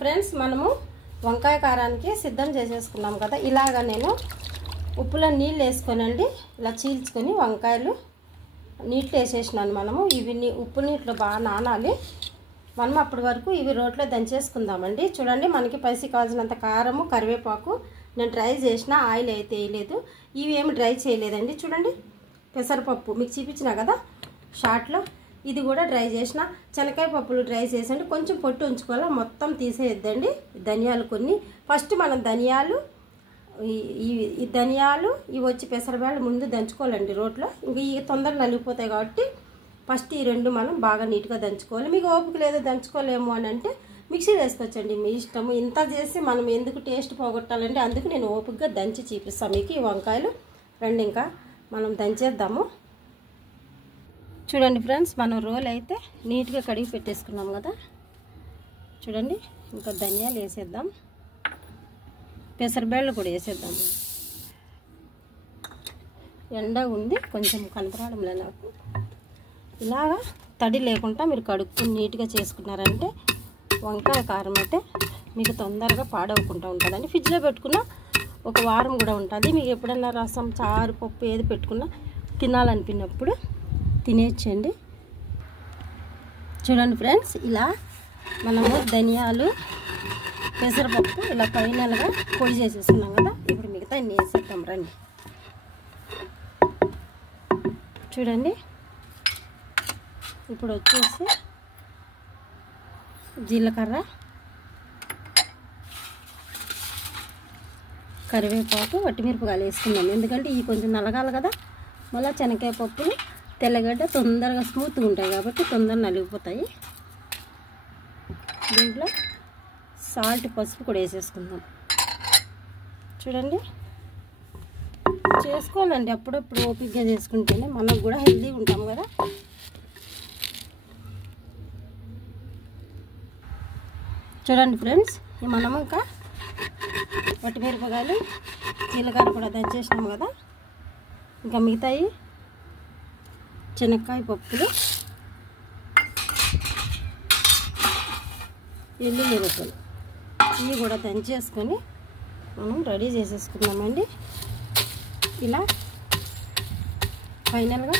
Friends మనము వంకాయ కారానికి సిద్ధం చేసేసుకున్నాం కదా. ఇలాగా నేను ఉప్పులో నీళ్ళు వేసుకొనండి ఇలా చీల్చుకొని వంకాయలు నీళ్ళు వేసేసినాను. మనము ఇవి ఉప్పు నీటిలో బాగా నానాలి. మనం అప్పటి వరకు ఇవి రోట్లో దంచేసుకుందామండి. చూడండి, మనకి పైసి కావాల్సినంత కారము, కరివేపాకు నేను డ్రై చేసిన, ఆయిల్ అయితే వేయలేదు. ఇవి ఏమి డ్రై చేయలేదండి. చూడండి, పెసరపప్పు మీకు చూపించిన కదా షార్ట్లో, ఇది కూడా డ్రై చేసిన. శనగకాయ పప్పులు డ్రై చేసండి, కొంచెం పొట్టు ఉంచుకోవాలా, మొత్తం తీసేయద్దండి. ధనియాలు కొన్ని ఫస్ట్ మనం ఈ ధనియాలు ఇవి వచ్చి పెసరబ్యాళ్ళు ముందు దంచుకోవాలండి రోట్లో. ఇంకా ఈ తొందరగా నలిగిపోతాయి కాబట్టి ఫస్ట్ ఈ రెండు మనం బాగా నీట్గా దంచుకోవాలి. మీకు ఓపిక లేదో దంచుకోలేము అని అంటే మిక్సీ వేసుకోవచ్చండి, మీ ఇష్టము. ఇంత చేసి మనం ఎందుకు టేస్ట్ పోగొట్టాలంటే అందుకు నేను ఓపికగా దంచి చూపిస్తాను మీకు. ఈ వంకాయలు రెండు ఇంకా మనం దంచేద్దాము. చూడండి ఫ్రెండ్స్, మనం రోల్ అయితే నీట్గా కడిగి పెట్టేసుకున్నాం కదా. చూడండి, ఇంకా ధనియాలు వేసేద్దాం, పెసరబేళ్ళు కూడా వేసేద్దాము. ఎండ ఉంది కొంచెం కనపరాడంలే నాకు. ఇలాగా తడి లేకుండా మీరు కడుక్కుని నీట్గా చేసుకున్నారంటే వంకాయ కారం అయితే మీకు తొందరగా పాడవకుండా ఉంటుందండి. ఫ్రిడ్జ్లో పెట్టుకున్న ఒక వారం కూడా ఉంటుంది. మీకు ఎప్పుడన్నా రసం, చారు, పప్పు ఏది పెట్టుకున్నా తినాలనిపినప్పుడు తినేయచ్చండి. చూడండి ఫ్రెండ్స్, ఇలా మనము ధనియాలు, పెసరపప్పు ఇలా ఫైనల్గా పొడి చేసేసుకున్నాం కదా. ఇప్పుడు మిగతా ఇన్ని వేసేద్దాం రండి. చూడండి, ఇప్పుడు వచ్చేసి జీలకర్ర, కరివేపాకు, వట్టిమిరపకాయలు వేసుకున్నాం. ఎందుకంటే ఇవి కొంచెం నలగాలి కదా. మళ్ళీ శనగకాయ పప్పులు, తెల్లగడ్డ తొందరగా స్మూత్గా ఉంటాయి కాబట్టి తొందరగా నలిగిపోతాయి. దీంట్లో సాల్ట్, పసుపు కూడా వేసేసుకుందాం. చూడండి, చేసుకోవాలండి అప్పుడప్పుడు ఓపికగా చేసుకుంటేనే మనకు కూడా హెల్తీగా ఉంటాం కదా. చూడండి ఫ్రెండ్స్, మనము ఇంకా వట్టిమిరపకాయలు, జీలకర్ర కూడా దంచేసినాం కదా. ఇంకా మిగతాయి శనగకాయ పప్పులు, ఎల్లుల్లిపాయలు ఇవి కూడా దంచేసుకొని మనం రెడీ చేసేసుకున్నామండి. ఇలా ఫైనల్గా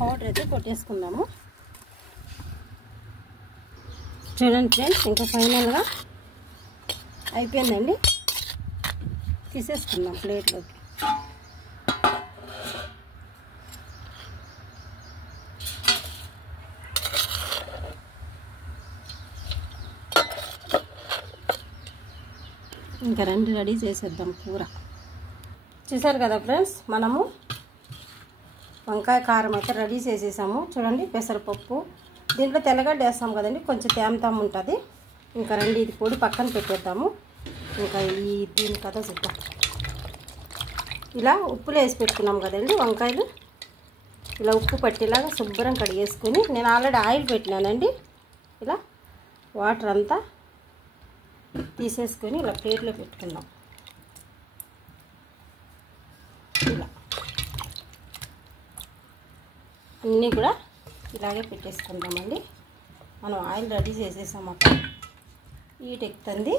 పౌడర్ అయితే కొట్టేసుకుందాము. చూడండి ఫ్రెండ్స్, ఇంకా ఫైనల్గా అయిపోయిందండి. తీసేసుకుందాం ప్లేట్లోకి. ఇంకా రెండు రెడీ చేసేద్దాం కూర. చూసారు కదా ఫ్రెండ్స్, మనము వంకాయ కారం అయితే రెడీ చేసేసాము. చూడండి, పెసరపప్పు, దీంట్లో తెల్లగడ్డ వేస్తాం కదండి, కొంచెం తేమతాము ఉంటుంది. ఇంకా రండి, ఇది పొడి పక్కన పెట్టేద్దాము. ఇంకా దీని కదా చూద్దాం. ఇలా ఉప్పులో వేసి పెట్టుకున్నాం కదండి వంకాయలు. ఇలా ఉప్పు పట్టేలాగా శుభ్రం కడిగేసుకొని, నేను ఆల్రెడీ ఆయిల్ పెట్టినానండి. ఇలా వాటర్ అంతా తీసేసుకొని ఇలా ప్లేట్లో పెట్టుకుందాం. ఇలా అన్నీ కూడా ఇలాగే పెట్టేసుకుందామండి. మనం ఆయిల్ రెడీ చేసేసాం అప్పుడు హీట్ ఎక్కుతుంది.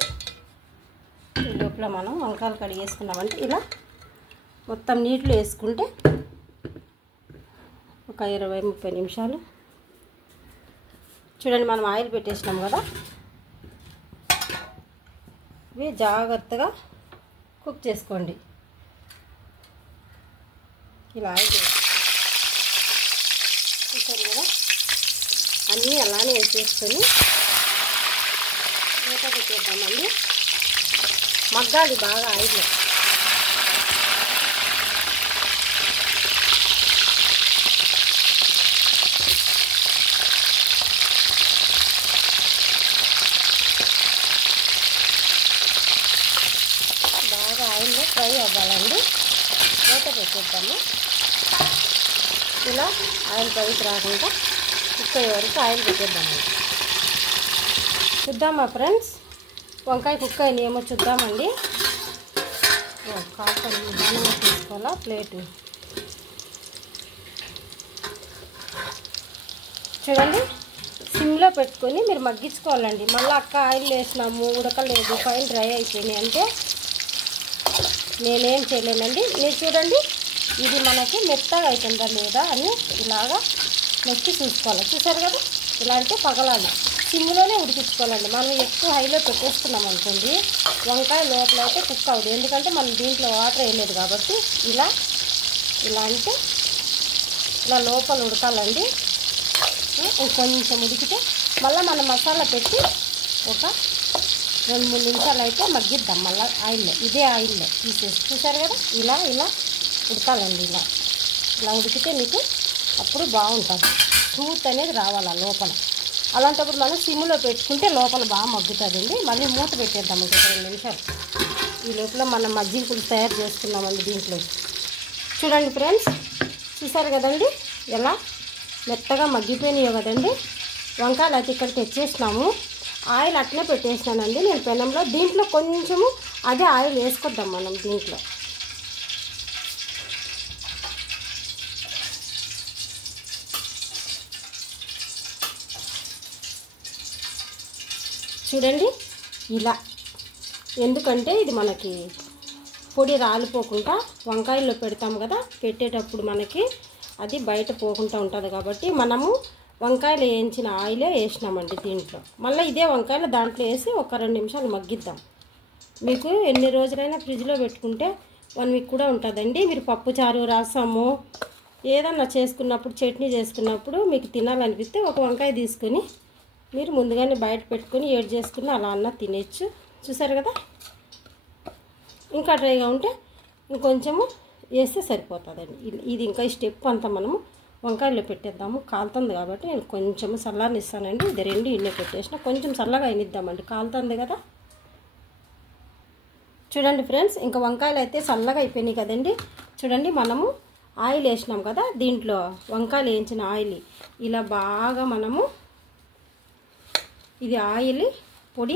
ఈ లోపల మనం వంకాయలు కడిగేసుకున్నామంటే ఇలా మొత్తం నీటిలో వేసుకుంటే ఒక 20-30 నిమిషాలు. చూడండి, మనం ఆయిల్ పెట్టేసినాం కదా. ఇవి జాగ్రత్తగా కుక్ చేసుకోండి. ఇలా చూసారు కదా, అన్నీ అలానే వేసేసుకొని మూత పెట్టేద్దామండి. మగ్గాలి బాగా ఆయిల్. బాగా ఆయిల్లో ఫ్రై అవ్వాలండి. మూత పెట్టేద్దాము. ఇలా ఆయిల్ పైకి రాకుండా కుక్ అయ్యే వరకు ఆయిల్ పెట్టేద్దామండి. చూద్దామా ఫ్రెండ్స్, వంకాయ కుక్ అయినాయేమో చూద్దామండి. కాస్త నిదానంగా తీసుకోవాలా ప్లేటు. చూడండి, సిమ్లో పెట్టుకొని మీరు మగ్గించుకోవాలండి. మళ్ళీ అక్క ఆయిల్ వేసినాము ఉడకలేదు పైన డ్రై అయిపోయినాయి అంటే నేనేం చేయలేనండి. మీరు చూడండి ఇది మనకి మెత్తగా అవుతుందా లేదా అని ఇలాగా నొక్కి చూసుకోవాలి. చూసారు కదా, ఇలా అంటే పగలాలి. సిమ్లోనే ఉడికించుకోవాలండి. మనం ఎక్కువ హైలో పెట్టేసుకున్నాం అనుకోండి వంకాయ లోపల అయితే కుక్ అవ్వదు, ఎందుకంటే మనం దీంట్లో వాటర్ వేయలేదు కాబట్టి. ఇలా అంటే ఇలా లోపల ఉడకాలండి. కొంచెం ఉడికితే మళ్ళీ మనం మసాలా పెట్టి ఒక 2-3 నిమిషాలు అయితే మగ్గిద్దాం. మళ్ళీ ఆయిల్లో ఇదే ఆయిల్లో తీసేసి చూసారు కదా, ఇలా ఉడకాలండి. ఇలా ఉడికితే మీకు అప్పుడు బాగుంటుంది. స్మూత్ అనేది రావాలి లోపల. అలాంటప్పుడు మనం సిమ్లో పెట్టుకుంటే లోపల బాగా మగ్గుతుందండి. మళ్ళీ మూత పెట్టేద్దాం ఒక 2 నిమిషాలు. ఈ లోపల మనం మజ్జిగ పులుసు తయారు చేసుకున్నామండి దీంట్లో. చూడండి ఫ్రెండ్స్, చూసారు కదండి ఎలా మెత్తగా మగ్గిపోయినాయో కదండి. వంకాయలు అయితే ఇక్కడ తెచ్చేసినాము. ఆయిల్ అట్లనే పెట్టేసినానండి నేను పెనంలో. దీంట్లో కొంచెము అదే ఆయిల్ వేసుకొద్దాం మనం దీంట్లో. చూడండి ఇలా, ఎందుకంటే ఇది మనకి పొడి రాలిపోకుండా వంకాయల్లో పెడతాం కదా, పెట్టేటప్పుడు మనకి అది బయట పోకుండా ఉంటుంది కాబట్టి మనము వంకాయలు వేయించిన ఆయిలే వేసినామండి దీంట్లో. మళ్ళీ ఇదే వంకాయలు దాంట్లో వేసి ఒక 2 నిమిషాలు మగ్గిద్దాం. మీకు ఎన్ని రోజులైనా ఫ్రిడ్జ్లో పెట్టుకుంటే 1 వీక్ కూడా ఉంటుందండి. మీరు పప్పుచారు రసము ఏదన్నా చేసుకున్నప్పుడు చట్నీ చేసుకున్నప్పుడు మీకు తినాలనిపిస్తే ఒక వంకాయ తీసుకొని మీరు ముందుగానే బయట పెట్టుకొని ఏడ్ చేసుకుని అలా అన్న తినేచ్చు. చూసారు కదా, ఇంకా డ్రైగా ఉంటే ఇంకొంచెము వేస్తే సరిపోతుందండి. ఇది ఇంకా ఈ స్టెప్ అంతా మనము వంకాయలో పెట్టేద్దాము. కాలుతుంది కాబట్టి నేను కొంచెము చల్లారనిస్తానండి. ఇది 2 ఇన్నే పెట్టేసిన, కొంచెం చల్లగా అయినిద్దామండి, కాలుతుంది కదా. చూడండి ఫ్రెండ్స్, ఇంకా వంకాయలు అయితే చల్లగా అయిపోయినాయి కదండి. చూడండి మనము ఆయిల్ వేసినాం కదా, దీంట్లో వంకాయలు వేయించిన ఆయిల్ ఇలా బాగా మనము ఇది ఆయిల్ పొడి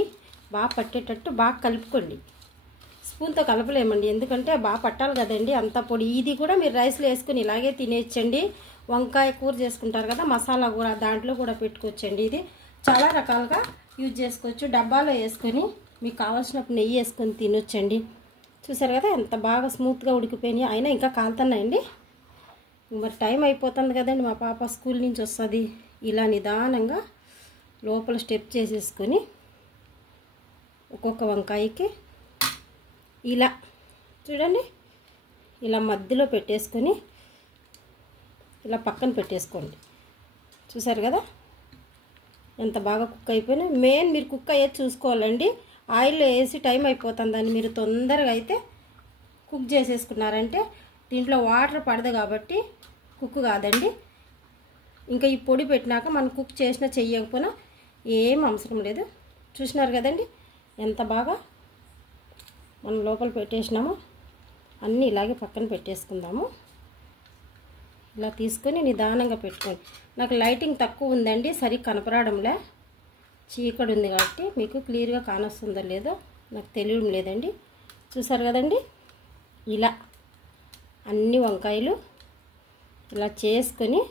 బాగా పట్టేటట్టు బాగా కలుపుకోండి. స్పూన్తో కలపలేమండి, ఎందుకంటే బాగా పట్టాలి కదండి అంత పొడి. ఇది కూడా మీరు రైస్లో వేసుకొని ఇలాగే తినేయచ్చండి. వంకాయ కూర చేసుకుంటారు కదా, మసాలా కూడా దాంట్లో కూడా పెట్టుకోవచ్చండి. ఇది చాలా రకాలుగా యూజ్ చేసుకోవచ్చు. డబ్బాలో వేసుకొని మీకు కావాల్సినప్పుడు నెయ్యి వేసుకొని తినొచ్చండి. చూసారు కదా ఎంత బాగా స్మూత్గా ఉడికిపోయినాయి. అయినా ఇంకా కాలుతున్నాయండి. మరి టైం అయిపోతుంది కదండి, మా పాప స్కూల్ నుంచి వస్తుంది. ఇలా నిదానంగా లోపల స్టెప్ చేసేసుకొని ఒక్కొక్క వంకాయకి ఇలా చూడండి ఇలా మధ్యలో పెట్టేసుకొని ఇలా పక్కన పెట్టేసుకోండి. చూసారు కదా ఎంత బాగా కుక్ అయిపోయినా. మెయిన్ మీరు కుక్ అయ్యేది చూసుకోవాలండి. ఆయిల్లో వేసి టైం అయిపోతుందని మీరు తొందరగా అయితే కుక్ చేసేసుకున్నారంటే దీంట్లో వాటర్ పడదు కాబట్టి కుక్ కాదండి. ఇంకా ఈ పొడి పెట్టినాక మనం కుక్ చేసినా చెయ్యకపోయినా ఏం అవసరం లేదు. చూసినారు కదండి ఎంత బాగా మనం లోపల పెట్టేసినాము. అన్నీ ఇలాగే పక్కన పెట్టేసుకుందాము. ఇలా తీసుకొని నిదానంగా పెట్టుకోండి. నాకు లైటింగ్ తక్కువ ఉందండి, సరిగ్గా కనపడడంలే, చీకటి ఉంది కాబట్టి మీకు క్లియర్గా కానొస్తుందో లేదో నాకు తెలియడం లేదండి. చూసారు కదండి ఇలా అన్ని వంకాయలు ఇలా చేసుకొని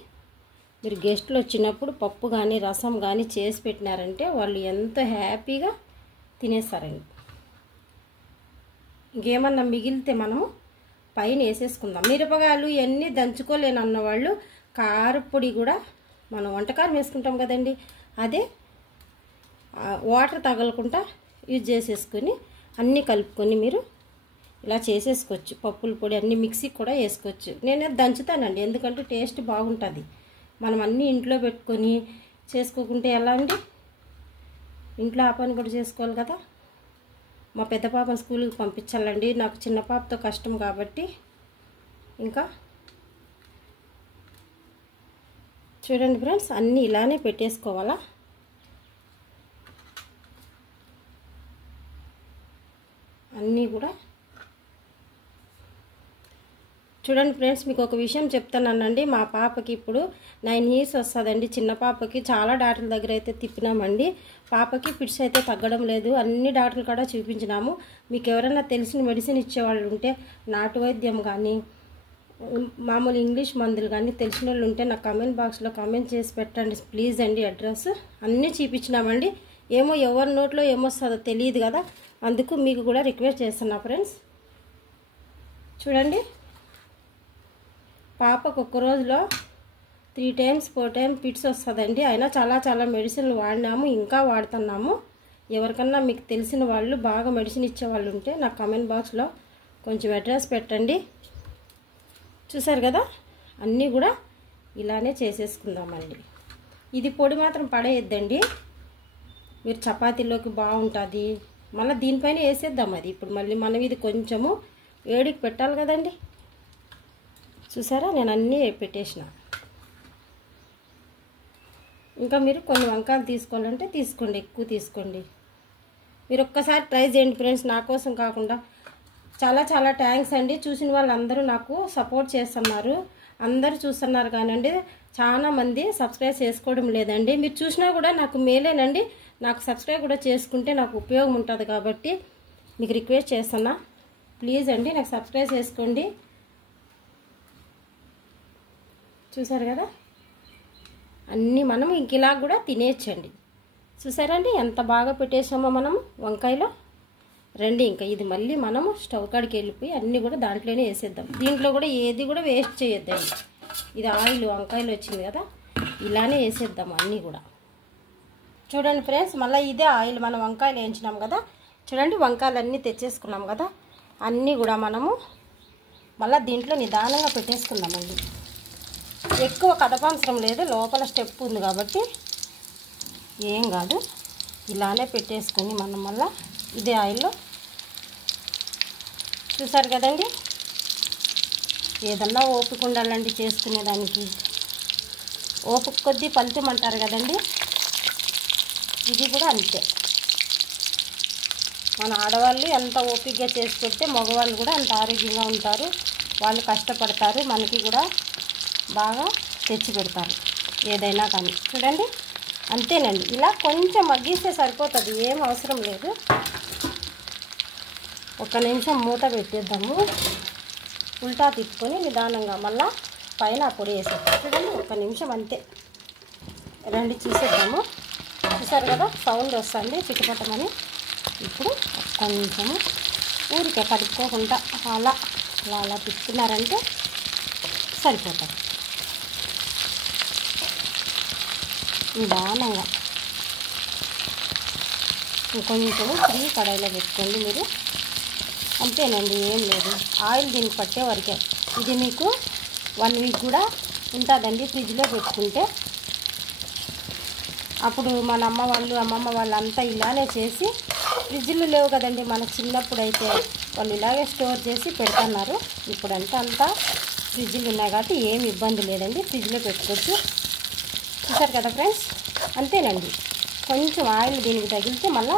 మీరు గెస్టులు వచ్చినప్పుడు పప్పు కానీ రసం కానీ చేసి పెట్టినారంటే వాళ్ళు ఎంతో హ్యాపీగా తినేస్తారండి. ఇంకేమన్నా మిగిలితే మనము పైన వేసేసుకుందాం. మిరపకాయలు ఇవన్నీ దంచుకోలేను అన్నవాళ్ళు కారపొడి కూడా మనం వంటకారం వేసుకుంటాం కదండి, అదే వాటర్ తగలకుండా యూజ్ చేసేసుకొని అన్నీ కలుపుకొని మీరు ఇలా చేసేసుకోవచ్చు. పప్పుల పొడి అన్నీ మిక్సీకి కూడా వేసుకోవచ్చు. నేను దంచుతానండి, ఎందుకంటే టేస్ట్ బాగుంటుంది. మనం అన్నీ ఇంట్లో పెట్టుకొని చేసుకోకుంటే ఎలా అండి, ఇంట్లో ఆ పని కూడా చేసుకోవాలి కదా. మా పెద్ద పాపను స్కూల్కి పంపించాలండి, నాకు చిన్న పాపతో కష్టం కాబట్టి. ఇంకా చూడండి ఫ్రెండ్స్ అన్నీ ఇలానే పెట్టేసుకోవాలా. అన్నీ కూడా చూడండి ఫ్రెండ్స్, మీకు ఒక విషయం చెప్తానండి. మా పాపకి ఇప్పుడు 9 years వస్తుందండి. చిన్న పాపకి చాలా డాక్టర్ల దగ్గర అయితే తిప్పినామండి. పాపకి ఫిట్స్ అయితే తగ్గడం లేదు. అన్ని డాక్టర్లు కూడా చూపించినాము. మీకు ఎవరైనా తెలిసిన మెడిసిన్ ఇచ్చేవాళ్ళు ఉంటే నాటు వైద్యం కానీ మామూలు ఇంగ్లీష్ మందులు కానీ తెలిసిన వాళ్ళు ఉంటే నాకు కామెంట్ బాక్స్లో కామెంట్ చేసి పెట్టండి ప్లీజ్ అండి. అడ్రస్ అన్నీ చూపించినామండి. ఏమో ఎవరి నోట్లో ఏమొస్తుందో తెలియదు కదా, అందుకు మీకు కూడా రిక్వెస్ట్ చేస్తున్నా ఫ్రెండ్స్. చూడండి, పాపకు ఒక్క రోజులో 3 times 4 times ఫిట్స్ వస్తుందండి. అయినా చాలా మెడిసిన్లు వాడినాము, ఇంకా వాడుతున్నాము. ఎవరికన్నా మీకు తెలిసిన వాళ్ళు బాగా మెడిసిన్ ఇచ్చే వాళ్ళు ఉంటే నాకు కామెంట్ బాక్స్లో కొంచెం అడ్రస్ పెట్టండి. చూసారు కదా, అన్నీ కూడా ఇలానే చేసేసుకుందామండి. ఇది పొడి మాత్రం పడేయద్దండి, మీరు చపాతీలోకి బాగుంటుంది. మళ్ళీ దీనిపైన వేసేద్దాం. అది ఇప్పుడు మళ్ళీ మనం ఇది కొంచెము వేడికి పెట్టాలి కదండి. చూసారా, నేను అన్నీ పెట్టేసిన. ఇంకా మీరు కొన్ని వంకాయలు తీసుకోవాలంటే తీసుకోండి, ఎక్కువ తీసుకోండి. మీరు ఒక్కసారి ట్రై చేయండి ఫ్రెండ్స్, నా కోసం కాకుండా. చాలా థ్యాంక్స్ అండి. చూసిన వాళ్ళందరూ నాకు సపోర్ట్ చేస్తున్నారు, అందరూ చూస్తున్నారు కానండి చాలా మంది సబ్స్క్రైబ్ చేసుకోవడం లేదండి. మీరు చూసినా కూడా నాకు మేలేనండి. నాకు సబ్స్క్రైబ్ కూడా చేసుకుంటే నాకు ఉపయోగం ఉంటుంది కాబట్టి మీకు రిక్వెస్ట్ చేస్తున్నా, ప్లీజ్ అండి నాకు సబ్స్క్రైబ్ చేసుకోండి. చూసారు కదా, అన్నీ మనం ఇంకిలా కూడా తినేయచ్చండి. చూసారండి ఎంత బాగా పెట్టేసామో మనం వంకాయలో. రండి, ఇంకా ఇది మళ్ళీ మనము స్టవ్ కాడికి వెళ్ళిపోయి అన్నీ కూడా దాంట్లోనే వేసేద్దాం. దీంట్లో కూడా ఏది కూడా వేస్ట్ చేయొద్దండి. ఇది ఆయిల్ వంకాయలు వచ్చింది కదా, ఇలానే వేసేద్దాం అన్నీ కూడా. చూడండి ఫ్రెండ్స్, మళ్ళీ ఇదే ఆయిల్ మనం వంకాయలు వేయించినాం కదా. చూడండి, వంకాయలు అన్నీ తెచ్చేసుకున్నాం కదా, అన్నీ కూడా మనము మళ్ళీ దీంట్లో నిదానంగా పెట్టేసుకుందామండి. ఎక్కువ కదపవసరం లేదు, లోపల స్టెప్ ఉంది కాబట్టి ఏం కాదు. ఇలానే పెట్టేసుకొని మనం మళ్ళీ ఇదే ఆయిల్లో. చూసారు కదండి, ఏదన్నా ఓపిక ఉండాలండి చేసుకునేదానికి. ఓపిక కొద్దీ ఫలితం అంటారు కదండి, ఇది కూడా అంతే. మన ఆడవాళ్ళు ఎంత ఓపికగా చేసి పెడితే మగవాళ్ళు కూడా అంత ఆరోగ్యంగా ఉంటారు. వాళ్ళు కష్టపడతారు, మనకి కూడా బాగా తెచ్చి పెడతారు ఏదైనా కానీ. చూడండి, అంతేనండి. ఇలా కొంచెం మగ్గిస్తే సరిపోతుంది, ఏం అవసరం లేదు. 1 నిమిషం మూత పెట్టేద్దాము. ఉల్టా తిప్పుకొని నిదానంగా మళ్ళీ పైన పొడి వేసేద్దాం. చూడండి, 1 నిమిషం అంతే. రండి చూసేద్దాము. చూసారు కదా, సౌండ్ వస్తుంది చిటపటమని. ఇప్పుడు కొంచెము ఊరికే కడుక్కోకుండా అలా తిప్పుతున్నారంటే సరిపోతుంది. నిదానంగా ఇంకొంచెం ఫ్రీ కడాయిలో పెట్టుకోండి మీరు. అంతేనండి, ఏం లేదు. ఆయిల్ దీనికి పట్టే వరకే. ఇది మీకు 1 వీక్ కూడా ఉంటుందండి ఫ్రిడ్జ్లో పెట్టుకుంటే. అప్పుడు మన అమ్మమ్మ వాళ్ళు అంతా ఇలానే చేసి, ఫ్రిడ్జ్లు లేవు కదండి మన చిన్నప్పుడు అయితే, వాళ్ళు ఇలాగే స్టోర్ చేసి పెడుతున్నారు. ఇప్పుడంతా ఫ్రిడ్జ్లు ఉన్నాయి కాబట్టి ఏమి ఇబ్బంది లేదండి, ఫ్రిడ్జ్లో పెట్టుకోవచ్చు. చూసారు కదా ఫ్రెండ్స్, అంతేనండి. కొంచెం ఆయిల్ దీనికి తగిలితే మళ్ళీ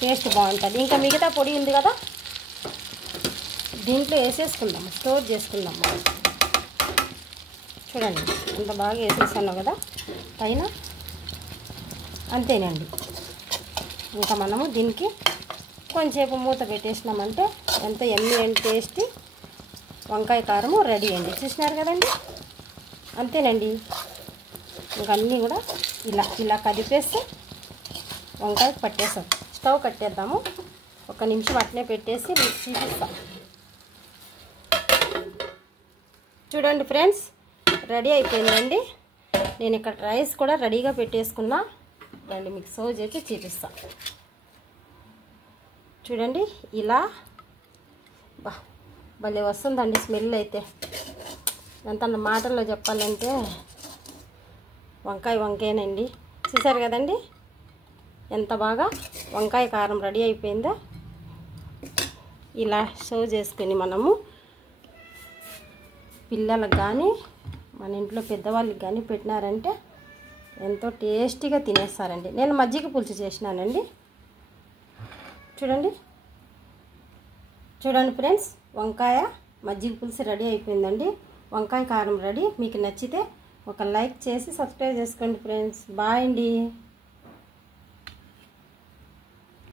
టేస్ట్ బాగుంటుంది. ఇంకా మిగతా పొడి ఉంది కదా, దీంట్లో వేసేసుకుందాము, స్టోర్ చేసుకుందాము. చూడండి, అంత బాగా వేసేసాను కదా పైన. అంతేనండి, ఇంకా మనము దీనికి కొంచెంసేపు మూత పెట్టేసినామంటే ఎంతో ఎమ్మి అండ్ టేస్టీ వంకాయ కారము రెడీ అండి. చూసినారు కదండి, అంతేనండి. ఇంకా అన్నీ కూడా ఇలా కదిపేస్తే వంకాయ పట్టేస్తాం. స్టవ్ కట్టేద్దాము, 1 నిమిషం అట్నే పెట్టేసి చూపిస్తాం. చూడండి ఫ్రెండ్స్, రెడీ అయిపోయిందండి. నేను ఇక్కడ రైస్ కూడా రెడీగా పెట్టేసుకున్నా. రండి మీకు సర్వ్ చేసి చూపిస్తాం. చూడండి, ఇలా భలే వస్తుందండి స్మెల్ అయితే. ఎంత మాటల్లో చెప్పాలంటే వంకాయనండి. చూసారు కదండి ఎంత బాగా వంకాయ కారం రెడీ అయిపోయిందో. ఇలా సర్వ్ చేసుకొని మనము పిల్లలకు కానీ మన ఇంట్లో పెద్దవాళ్ళకి కానీ పెట్టినారంటే ఎంతో టేస్టీగా తినేస్తారండి. నేను మజ్జిగ పులుసు చేసినానండి. చూడండి ఫ్రెండ్స్, వంకాయ మజ్జిగ పులుసు రెడీ అయిపోయిందండి. వంకాయ కారం రెడీ. మీకు నచ్చితే ఒక లైక్ చేసి సబ్స్క్రైబ్ చేసుకోండి ఫ్రెండ్స్. బాయ్ అండి.